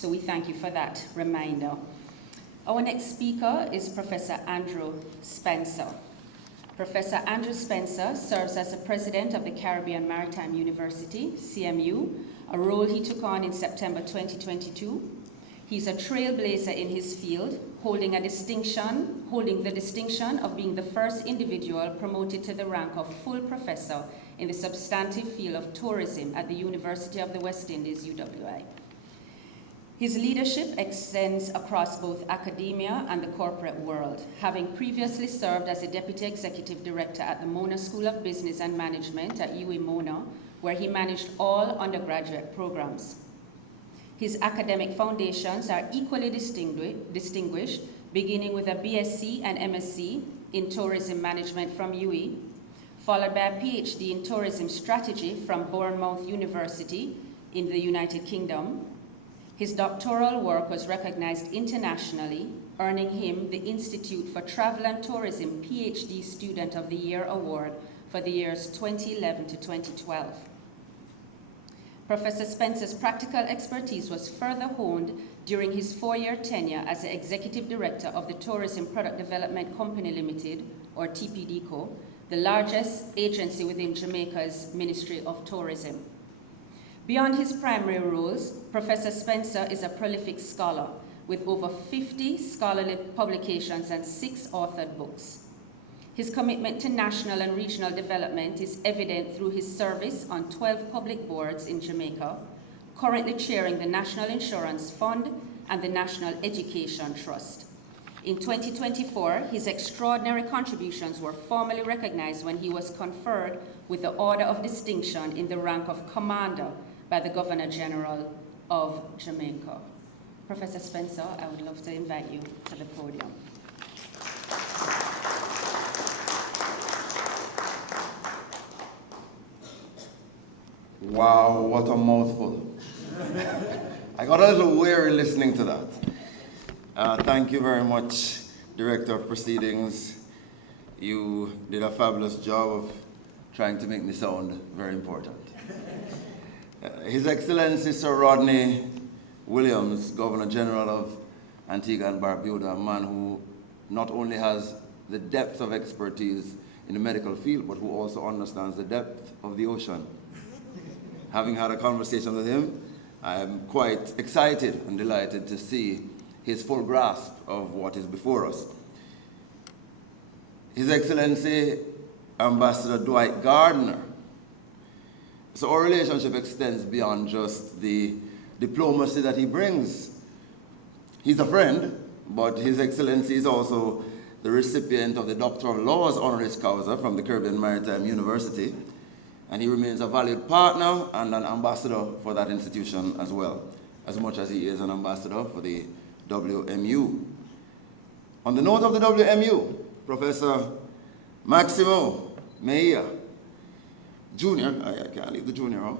So we thank you for that reminder. Our next speaker is Professor Andrew Spencer. Professor Andrew Spencer serves as the president of the Caribbean Maritime University, CMU, a role he took on in September 2022. He's a trailblazer in his field, holding the distinction of being the first individual promoted to the rank of full professor in the substantive field of tourism at the University of the West Indies, UWI. His leadership extends across both academia and the corporate world, having previously served as a Deputy Executive Director at the Mona School of Business and Management at UWI Mona, where he managed all undergraduate programs. His academic foundations are equally distinguished, beginning with a BSc and MSc in Tourism Management from UWI, followed by a PhD in Tourism Strategy from Bournemouth University in the United Kingdom. His doctoral work was recognized internationally, earning him the Institute for Travel and Tourism PhD Student of the Year Award for the years 2011 to 2012. Professor Spencer's practical expertise was further honed during his 4-year tenure as the Executive Director of the Tourism Product Development Company Limited, or TPDCO, the largest agency within Jamaica's Ministry of Tourism. Beyond his primary roles, Professor Spencer is a prolific scholar with over 50 scholarly publications and 6 authored books. His commitment to national and regional development is evident through his service on 12 public boards in Jamaica, currently chairing the National Insurance Fund and the National Education Trust. In 2024, his extraordinary contributions were formally recognized when he was conferred with the Order of Distinction in the rank of Commander by the Governor General of Jamaica. Professor Spencer, I would love to invite you to the podium. Wow, what a mouthful. I got a little weary listening to that. Thank you very much, Director of Proceedings. You did a fabulous job of trying to make me sound very important. His Excellency Sir Rodney Williams, Governor General of Antigua and Barbuda, a man who not only has the depth of expertise in the medical field, but who also understands the depth of the ocean. Having had a conversation with him, I am quite excited and delighted to see his full grasp of what is before us. His Excellency Ambassador Dwight Gardner. So our relationship extends beyond just the diplomacy that he brings. He's a friend, but His Excellency is also the recipient of the Doctor of Laws honoris causa from the Caribbean Maritime University, and he remains a valued partner and an ambassador for that institution as well, as much as he is an ambassador for the WMU. On the note of the WMU, Professor Maximo Mejia, Junior, I can't leave the junior off,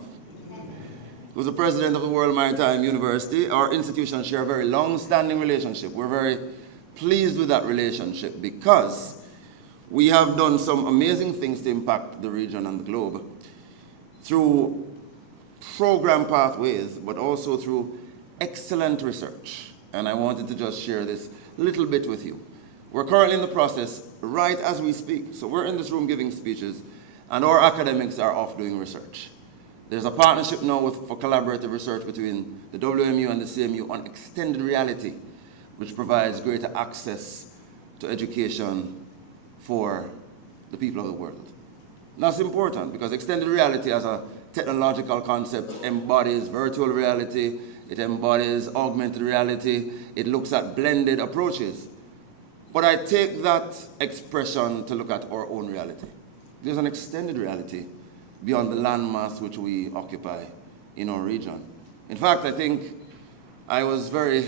who's the president of the World Maritime University. Our institutions share a very long-standing relationship. We're very pleased with that relationship because we have done some amazing things to impact the region and the globe through program pathways, but also through excellent research. And I wanted to just share this little bit with you. We're currently in the process right as we speak. So we're in this room giving speeches, and our academics are off doing research. There's a partnership now for collaborative research between the WMU and the CMU on extended reality, which provides greater access to education for the people of the world. And that's important because extended reality as a technological concept embodies virtual reality, it embodies augmented reality, it looks at blended approaches. But I take that expression to look at our own reality. There's an extended reality beyond the landmass which we occupy in our region. In fact, I think I was very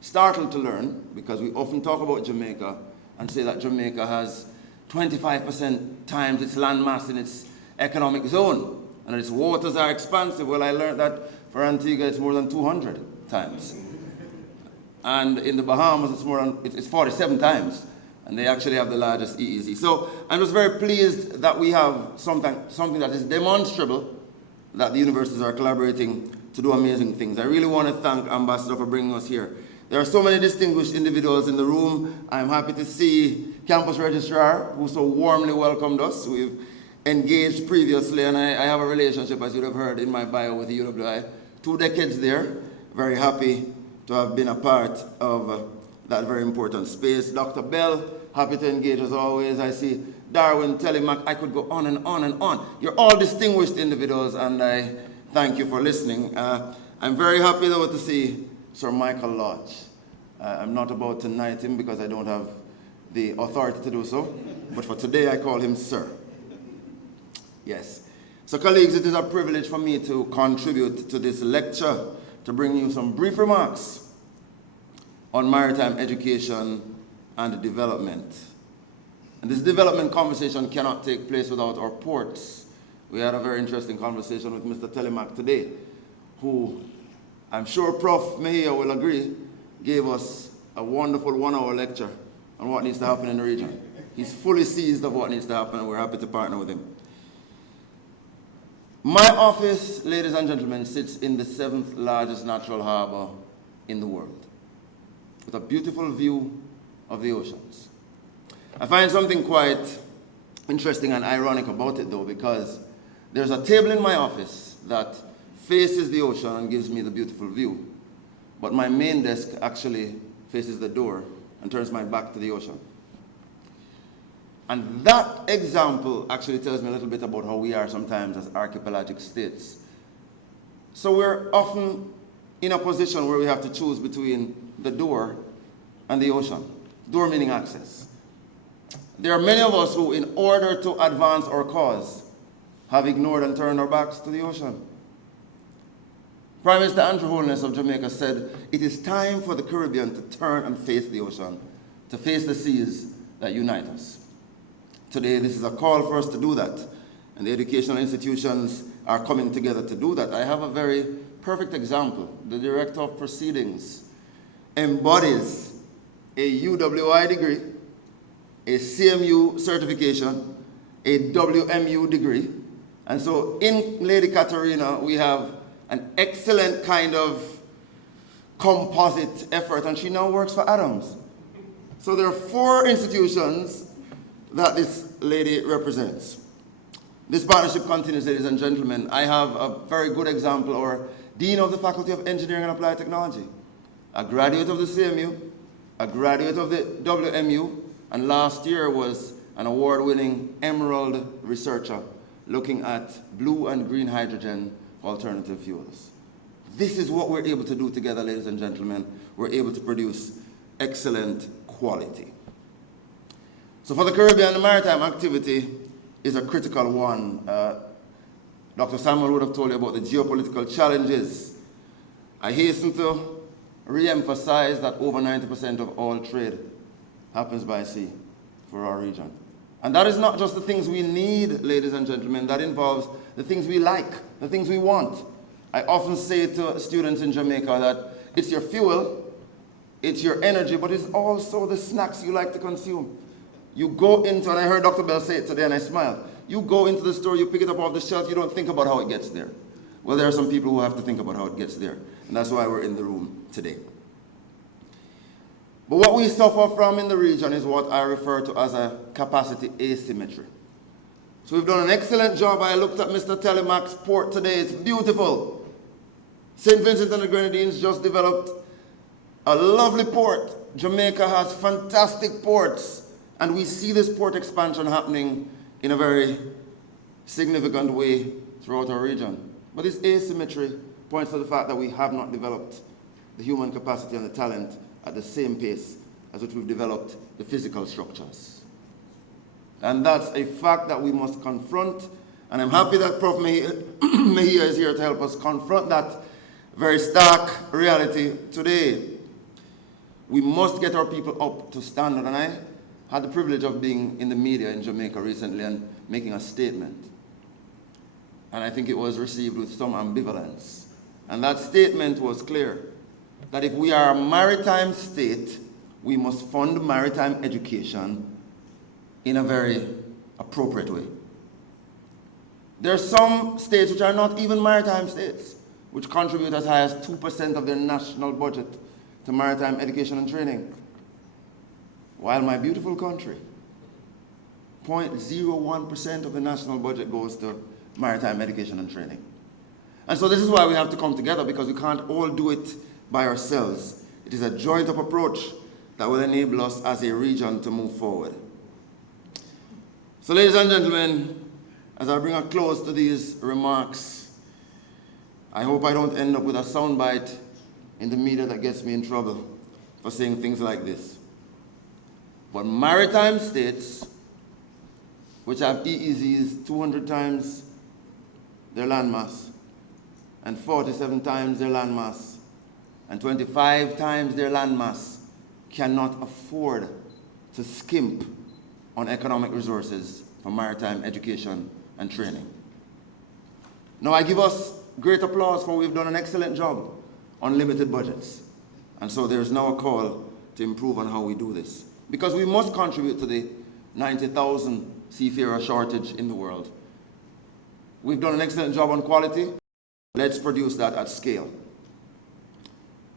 startled to learn, because we often talk about Jamaica and say that Jamaica has 25% times its landmass in its economic zone, and its waters are expansive. Well, I learned that for Antigua it's more than 200 times. And in the Bahamas it's 47 times. And they actually have the largest EEZ. So I'm just very pleased that we have something that is demonstrable, that the universities are collaborating to do amazing things. I really want to thank Ambassador for bringing us here. There are so many distinguished individuals in the room. I'm happy to see Campus Registrar, who so warmly welcomed us. We've engaged previously, and I have a relationship, as you'd have heard in my bio, with the UWI. 2 decades there. Very happy to have been a part of that very important space. Dr. Bell, happy to engage as always. I see Darwin, Telemac, I could go on and on and on. You're all distinguished individuals, and I thank you for listening. I'm very happy, though, to see Sir Michael Lodge. I'm not about to knight him because I don't have the authority to do so, but for today I call him Sir. Yes. So colleagues, it is a privilege for me to contribute to this lecture, to bring you some brief remarks on maritime education and development. And this development conversation cannot take place without our ports. We had a very interesting conversation with Mr. Telemac today, who I'm sure Prof. Mejia will agree, gave us a wonderful 1-hour lecture on what needs to happen in the region. He's fully seized of what needs to happen, and we're happy to partner with him. My office, ladies and gentlemen, sits in the 7th largest natural harbor in the world, with a beautiful view of the oceans. I find something quite interesting and ironic about it, though, because there's a table in my office that faces the ocean and gives me the beautiful view. But my main desk actually faces the door and turns my back to the ocean. And that example actually tells me a little bit about how we are sometimes as archipelagic states. So we're often in a position where we have to choose between the door and the ocean. Door meaning access. There are many of us who, in order to advance our cause, have ignored and turned our backs to the ocean. Prime Minister Andrew Holness of Jamaica said, "It is time for the Caribbean to turn and face the ocean, to face the seas that unite us." Today, this is a call for us to do that, and the educational institutions are coming together to do that. I have a very perfect example. The Director of Proceedings embodies a UWI degree, a CMU certification, a WMU degree, and so in Lady Katarina, we have an excellent kind of composite effort, and she now works for Adams. So there are 4 institutions that this lady represents. This partnership continues, ladies and gentlemen. I have a very good example, or Dean of the Faculty of Engineering and Applied Technology, a graduate of the CMU, a graduate of the WMU, and last year was an award-winning Emerald researcher looking at blue and green hydrogen for alternative fuels. This is what we're able to do together, ladies and gentlemen. We're able to produce excellent quality. So for the Caribbean, the maritime activity is a critical one. Dr. Samuel would have told you about the geopolitical challenges. I hasten to re-emphasize that over 90% of all trade happens by sea for our region. And that is not just the things we need, ladies and gentlemen. That involves the things we like, the things we want. I often say to students in Jamaica that it's your fuel, it's your energy, but it's also the snacks you like to consume. You go into, and I heard Dr. Bell say it today and I smiled, you go into the store, you pick it up off the shelf, you don't think about how it gets there. Well, there are some people who have to think about how it gets there, and that's why we're in the room today. But what we suffer from in the region is what I refer to as a capacity asymmetry. So we've done an excellent job. I looked at Mr. Telemac's port today. It's beautiful. St. Vincent and the Grenadines just developed a lovely port. Jamaica has fantastic ports. And we see this port expansion happening in a very significant way throughout our region. But this asymmetry points to the fact that we have not developed the human capacity and the talent at the same pace as which we've developed the physical structures. And that's a fact that we must confront, and I'm happy that Prof. Mejia is here to help us confront that very stark reality today. We must get our people up to standard, and I had the privilege of being in the media in Jamaica recently and making a statement. And I think it was received with some ambivalence. And that statement was clear, that if we are a maritime state, we must fund maritime education in a very appropriate way. There are some states which are not even maritime states. which contribute as high as 2% of their national budget to maritime education and training. While my beautiful country, 0.01% of the national budget goes to maritime education and training. And so this is why we have to come together, because we can't all do it by ourselves. It is a joint-up approach that will enable us as a region to move forward. So ladies and gentlemen, as I bring a close to these remarks, I hope I don't end up with a soundbite in the media that gets me in trouble for saying things like this. But maritime states, which have EEZs 200 times their landmass, and 47 times their landmass, and 25 times their landmass, cannot afford to skimp on economic resources for maritime education and training. Now, I give us great applause for we've done an excellent job on limited budgets. And so there's now a call to improve on how we do this, because we must contribute to the 90,000 seafarer shortage in the world. We've done an excellent job on quality. Let's produce that at scale.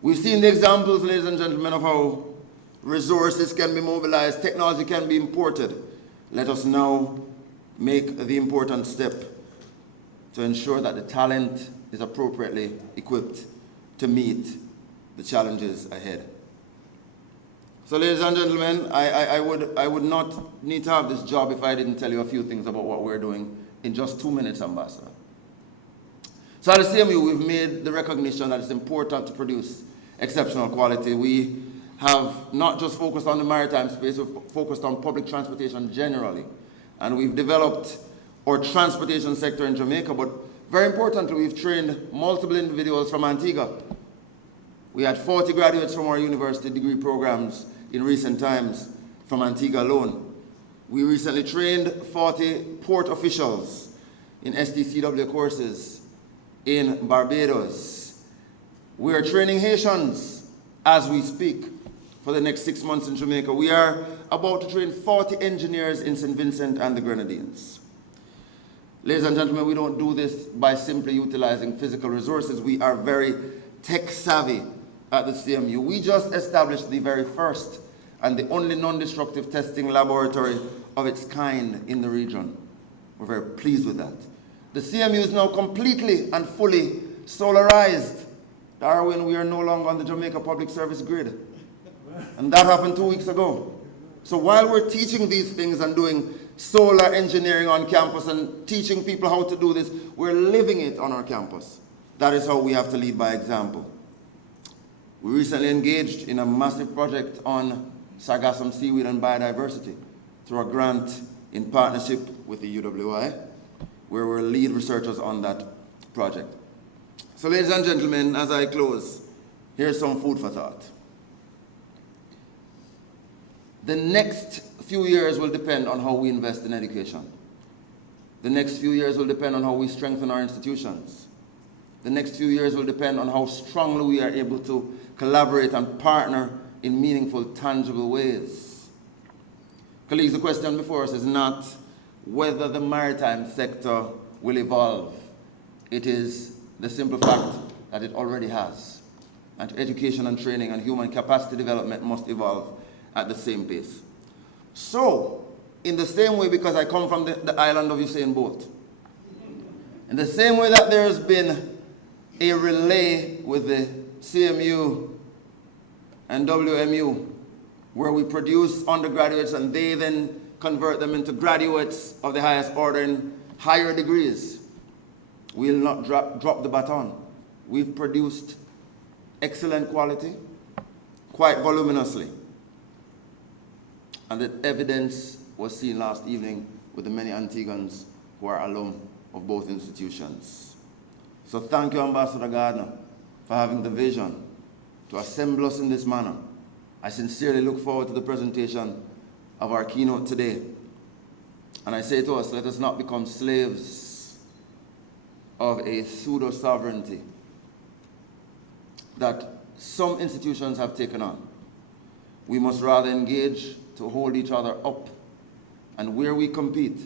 We've seen the examples, ladies and gentlemen, of how resources can be mobilized, technology can be imported. Let us now make the important step to ensure that the talent is appropriately equipped to meet the challenges ahead. So ladies and gentlemen, I would not need to have this job if I didn't tell you a few things about what we're doing in just 2 minutes, Ambassador. So at the CMU, we've made the recognition that it's important to produce exceptional quality. We have not just focused on the maritime space, we've focused on public transportation generally. And we've developed our transportation sector in Jamaica, but very importantly, we've trained multiple individuals from Antigua. We had 40 graduates from our university degree programs in recent times from Antigua alone. We recently trained 40 port officials in STCW courses in Barbados. We are training Haitians as we speak for the next 6 months in Jamaica. We are about to train 40 engineers in St. Vincent and the Grenadines. Ladies and gentlemen, we don't do this by simply utilizing physical resources. We are very tech savvy at the CMU. We just established the very first and the only non-destructive testing laboratory of its kind in the region. We're very pleased with that. The CMU is now completely and fully solarized. Darwin, we are no longer on the Jamaica Public Service grid. And that happened 2 weeks ago. So while we're teaching these things and doing solar engineering on campus and teaching people how to do this, we're living it on our campus. That is how we have to lead by example. We recently engaged in a massive project on sargassum seaweed and biodiversity through a grant in partnership with the UWI, where we're lead researchers on that project. So ladies and gentlemen, as I close, here's some food for thought. The next few years will depend on how we invest in education. The next few years will depend on how we strengthen our institutions. The next few years will depend on how strongly we are able to collaborate and partner in meaningful, tangible ways. Colleagues, the question before us is not whether the maritime sector will evolve. It is the simple fact that it already has. And education and training and human capacity development must evolve at the same pace. So, in the same way, because I come from the island of Usain Bolt, in the same way that there's been a relay with the CMU and WMU, where we produce undergraduates and they then convert them into graduates of the highest order in higher degrees, we'll not drop the baton. We've produced excellent quality, quite voluminously. And the evidence was seen last evening with the many Antiguans who are alum of both institutions. So thank you, Ambassador Gardner, for having the vision to assemble us in this manner. I sincerely look forward to the presentation of our keynote today. And I say to us, let us not become slaves of a pseudo-sovereignty that some institutions have taken on. We must rather engage to hold each other up. And where we compete,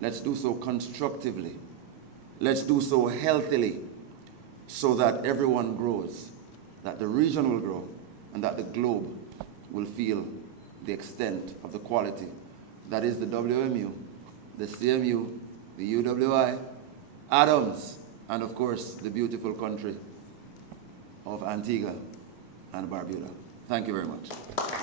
let's do so constructively. Let's do so healthily, so that everyone grows, that the region will grow, and that the globe will feel the extent of the quality that is the WMU, the CMU, the UWI, Adams, and of course, the beautiful country of Antigua and Barbuda. Thank you very much.